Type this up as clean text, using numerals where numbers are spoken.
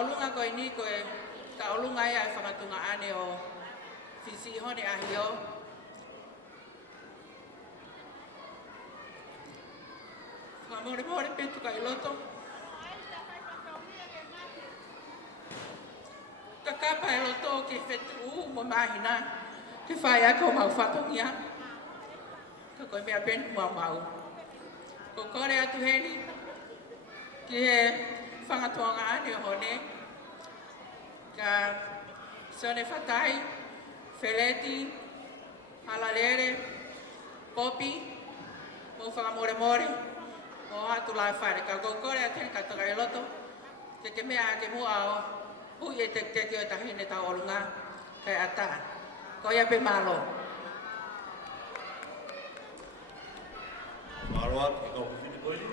olunga koe ni koe, ka olunga ia e whakatunga ane o fisi hone ahi o. Whamore more petu ka iloto. Ka kapa e loto ke whetu mo mahina, ke whai ako mau whatongia. Ka koe mea penu mau. Ko kore atu heni, ki he whangatuanga ane o hone, ka Sone Whatai, Feleti, Halalere, Popi, mo whakamore, mo atu lai whaere. Ka kore atu ka taka e loto, ke mea ke mua o, hui e teki o tahine tau olunga, kai ata. Ko ia pe malo. Maroa, ke kau whini koe ni?